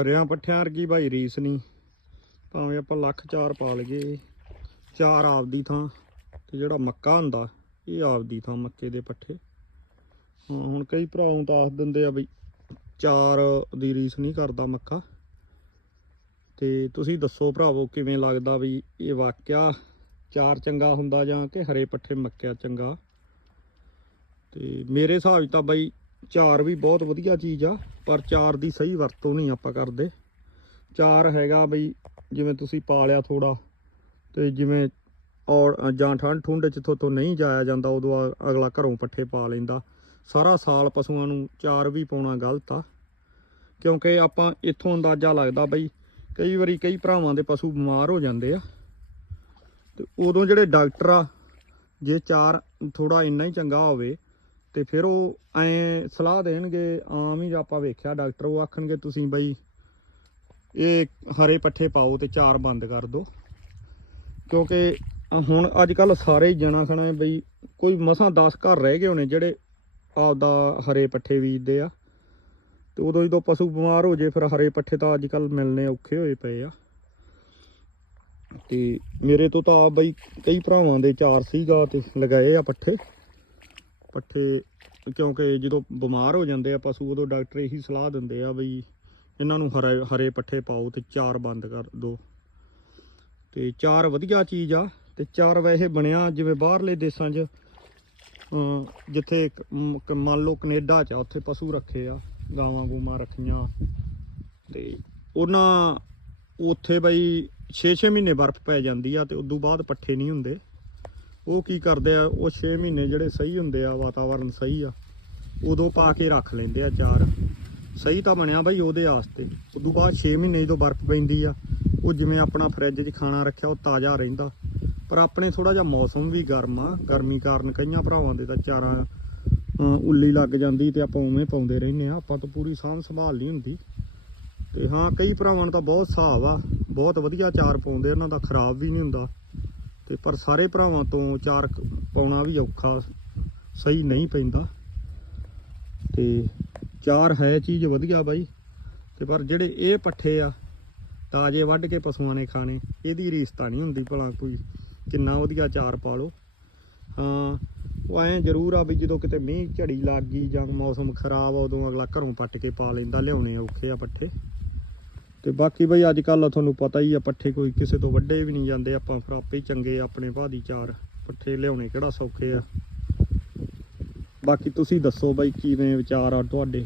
ਹਰਿਆਂ ਪੱਠਿਆਂ ਵਰਗੀ ਭਾਈ ਰੀਸ ਨਹੀਂ ਭਾਵੇਂ ਆਪਾਂ ਲੱਖ ਚਾਰ ਪਾ ਲਈਏ ਚਾਰ ਆਪਦੀ ਥਾਂ ਤੇ ਜਿਹੜਾ ਮੱਕਾ ਹੁੰਦਾ ਇਹ ਆਪਦੀ ਥਾਂ ਮੱਕੇ ਦੇ ਪੱਠੇ। ਹਾਂ, ਹੁਣ ਕਈ ਭਰਾ ਨੂੰ ਤਾਂ ਆਖ ਦਿੰਦੇ ਆ ਬਈ ਚਾਰ ਦੀ ਰੀਸ ਨਹੀਂ ਕਰਦਾ ਮੱਕਾ। ਤੇ ਤੁਸੀਂ ਦੱਸੋ ਭਰਾਵੋ ਕਿਵੇਂ ਲੱਗਦਾ ਵੀ ਇਹ ਵਾਕਿਆ ਚਾਰ ਚੰਗਾ ਹੁੰਦਾ ਜਾਂ ਕਿ ਹਰੇ ਪੱਠੇ ਮੱਕਿਆ ਚੰਗਾ? ਤੇ ਮੇਰੇ ਹਿਸਾਬ 'ਚ ਤਾਂ ਬਈ ਚਾਰ ਵੀ ਬਹੁਤ ਵਧੀਆ ਚੀਜ਼ ਆ, ਪਰ ਚਾਰ ਦੀ ਸਹੀ ਵਰਤੋਂ ਨਹੀਂ ਆਪਾਂ ਕਰਦੇ। ਚਾਰ ਹੈਗਾ ਬਈ, ਜਿਵੇਂ ਤੁਸੀਂ ਪਾਲਿਆ ਥੋੜਾ ਤੇ ਜਿਵੇਂ ਔਰ ਜਾਂ ਠੰਡ ਠੁੰਡ ਚ ਥੋਤੋਂ ਨਹੀਂ ਜਾਇਆ ਜਾਂਦਾ, ਉਦੋਂ ਆ- ਅਗਲਾ ਘਰੋਂ ਪੱਠੇ ਪਾ ਲੈਂਦਾ। ਸਾਰਾ ਸਾਲ ਪਸ਼ੂਆਂ ਨੂੰ ਚਾਰ ਵੀ ਪਾਉਣਾ ਗਲਤ ਆ। ਕਿਉਂਕਿ ਆਪਾਂ ਇੱਥੋਂ ਅੰਦਾਜ਼ਾ ਲੱਗਦਾ ਬਈ, ਕਈ ਵਾਰੀ ਕਈ ਭਰਾਵਾਂ ਦੇ ਪਸ਼ੂ ਬਿਮਾਰ ਹੋ ਜਾਂਦੇ ਆ। ਤੇ ਉਦੋਂ ਜਿਹੜੇ ਡਾਕਟਰ ਆ, ਜੇ ਚਾਰ ਥੋੜਾ ਇੰਨਾ ਹੀ ਚੰਗਾ ਹੋਵੇ ਤੇ ਫਿਰ ਉਹ ਐ ਸਲਾਹ ਦੇਣਗੇ, ਆਮ ਹੀ ਆਪਾਂ ਵੇਖਿਆ, ਡਾਕਟਰ ਉਹ ਆਖਣਗੇ ਤੁਸੀਂ ਬਈ ਇਹ ਹਰੇ ਪੱਠੇ ਪਾਓ ਤੇ ਚਾਰ ਬੰਦ ਕਰ ਦਿਓ ਕਿਉਂਕਿ ਹੁਣ ਅੱਜ ਕੱਲ ਸਾਰੇ ਹੀ ਜਣਾ ਖਣਾ ਬਈ ਕੋਈ ਮਸਾਂ 10 ਘਰ ਰਹਿ ਗਏ ਹੋਣੇ ਜਿਹੜੇ ਆਪਦਾ ਹਰੇ ਪੱਠੇ ਬੀਜਦੇ ਆ। ਤੇ ਉਦੋਂ ਜਦੋਂ ਪਸ਼ੂ ਬਿਮਾਰ ਹੋ ਜੇ, ਫਿਰ ਹਰੇ ਪੱਠੇ ਤਾਂ ਅੱਜ ਕੱਲ ਮਿਲਨੇ ਔਖੇ ਹੋਏ ਪਏ ਆ। ਤੇ ਮੇਰੇ ਤੋਂ ਤਾਂ ਆਪ ਬਈ ਕਈ ਭਰਾਵਾਂ ਦੇ ਚਾਰ ਸੀਗਾ ਤੇ ਲਗਾਏ ਆ ਪੱਠੇ। ਪੱਠੇ, ਕਿਉਂਕਿ ਜਦੋਂ ਬਿਮਾਰ ਹੋ ਜਾਂਦੇ ਆ ਪਸ਼ੂ, ਉਦੋਂ ਡਾਕਟਰ ਇਹੀ ਸਲਾਹ ਦਿੰਦੇ ਆ ਬਈ ਇਹਨਾਂ ਨੂੰ ਹਰੇ ਹਰੇ ਪੱਠੇ ਪਾਓ ਤੇ ਚਾਰ ਬੰਦ ਕਰ ਦਿਓ ਤੇ ਚਾਰ ਵਧੀਆ ਚੀਜ਼ ਆ ਤੇ ਚਾਰ ਵੈਸੇ ਬਣਿਆ ਜਿਵੇਂ ਬਾਹਰਲੇ ਦੇਸ਼ਾਂ 'ਚ ਜਿੱਥੇ ਮੰਨ ਲਓ ਕੈਨੇਡਾ 'ਚ ਆ, ਉੱਥੇ ਪਸ਼ੂ ਰੱਖੇ ਆ, ਗਾਵਾਂ ਗੂਮਾਂ ਰੱਖੀਆਂ ਤੇ ਉਹਨਾਂ, ਉੱਥੇ ਬਈ 6-6 ਮਹੀਨੇ ਬਰਫ਼ ਪੈ ਜਾਂਦੀ ਆ ਤੇ ਉਦੋਂ ਬਾਅਦ ਪੱਠੇ ਨਹੀਂ ਹੁੰਦੇ। ਉਹ ਕੀ ਕਰਦੇ ਆ, ਉਹ 6 ਮਹੀਨੇ ਜਿਹੜੇ ਸਹੀ ਹੁੰਦੇ ਆ, ਵਾਤਾਵਰਨ ਸਹੀ ਆ, ਉਦੋਂ ਪਾ ਕੇ ਰੱਖ ਲੈਂਦੇ ਆ ਚਾਰ ਸਹੀ ਤਾਂ ਬਣਿਆ ਬਾਈ ਉਹਦੇ ਆਸਤੇ ਉਦੋਂ ਬਾਅਦ 6 ਮਹੀਨੇ ਜਦੋਂ ਬਰਫ਼ ਪੈਂਦੀ ਆ, ਉਹ ਜਿਵੇਂ ਆਪਣਾ ਫਰਿੱਜ 'ਚ ਖਾਣਾ ਰੱਖਿਆ, ਉਹ ਤਾਜ਼ਾ ਰਹਿੰਦਾ। ਪਰ ਆਪਣੇ ਥੋੜਾ ਜਿਹਾ ਮੌਸਮ ਵੀ ਗਰਮ ਆ, ਗਰਮੀ ਕਾਰਨ ਕਈਆਂ ਭਰਾਵਾਂ ਦੇ ਤਾਂ ਚਾਰਾਂ ਉੱਲੀ ਲੱਗ ਜਾਂਦੀ ਤੇ ਆਪਾਂ ਉਵੇਂ ਪਾਉਂਦੇ ਰਹਿੰਦੇ ਆ। ਆਪਾਂ ਤਾਂ ਪੂਰੀ ਸਾਂਭ ਸੰਭਾਲ ਨਹੀਂ ਹੁੰਦੀ। ਤੇ ਹਾਂ, ਕਈ ਭਰਾਵਾਂ ਨੂੰ ਤਾਂ ਬਹੁਤ ਹਿਸਾਬ ਆ, ਬਹੁਤ ਵਧੀਆ ਚਾਰ ਪਾਉਂਦੇ ਉਹਨਾਂ ਦਾ ਖਰਾਬ ਵੀ ਨਹੀਂ ਹੁੰਦਾ। ਤੇ ਪਰ ਸਾਰੇ ਭਰਾਵਾਂ ਤੋਂ ਚਾਰ ਪਾਉਣਾ ਵੀ ਔਖਾ, ਸਹੀ ਨਹੀਂ ਪੈਂਦਾ। ਤੇ ਚਾਰ ਹੈ ਚੀਜ਼ ਵਧੀਆ ਬਾਈ। ਤੇ ਪਰ ਜਿਹੜੇ ਇਹ ਪੱਠੇ ਆ, ਤਾਜੇ ਵੱਢ ਕੇ ਪਸ਼ੂਆਂ ਨੇ ਖਾਣੇ, ਇਹਦੀ ਰੀਸਤਾ ਨਹੀਂ ਹੁੰਦੀ ਭਲਾ ਕੋਈ। ਕਿੰਨਾ ਵਧੀਆ ਚਾਰ ਪਾ ਲਓ। ਹਾਂ, ਉਹ ਐਂ ਜ਼ਰੂਰ ਆ ਵੀ ਜਦੋਂ ਕਿਤੇ ਮੀਂਹ ਝੜੀ ਲੱਗ ਗਈ ਜਾਂ ਮੌਸਮ ਖਰਾਬ ਆ, ਉਦੋਂ ਅਗਲਾ ਘਰੋਂ ਪੱਟ ਕੇ ਪਾ ਲੈਂਦਾ, ਲਿਆਉਣੇ ਔਖੇ ਆ ਪੱਠੇ। ਤੇ ਬਾਕੀ ਬਈ ਅੱਜ ਕੱਲ ਤੁਹਾਨੂੰ ਪਤਾ ਹੀ ਆ ਪੱਠੇ ਕੋਈ ਕਿਸੇ ਤੋਂ ਵੱਡੇ ਵੀ ਨਹੀਂ ਜਾਂਦੇ, ਆਪਾਂ ਫਿਰ ਆਪੇ ਹੀ ਚੰਗੇ ਆਪਣੇ ਭਾਦੀ ਚਾਰ ਪੱਠੇ ਲਿਆਉਣੇ ਕਿਹੜਾ ਸੌਖੇ ਆ। ਬਾਕੀ ਤੁਸੀਂ ਦੱਸੋ ਬਈ ਕਿਵੇਂ ਵਿਚਾਰ ਆ ਤੁਹਾਡੇ?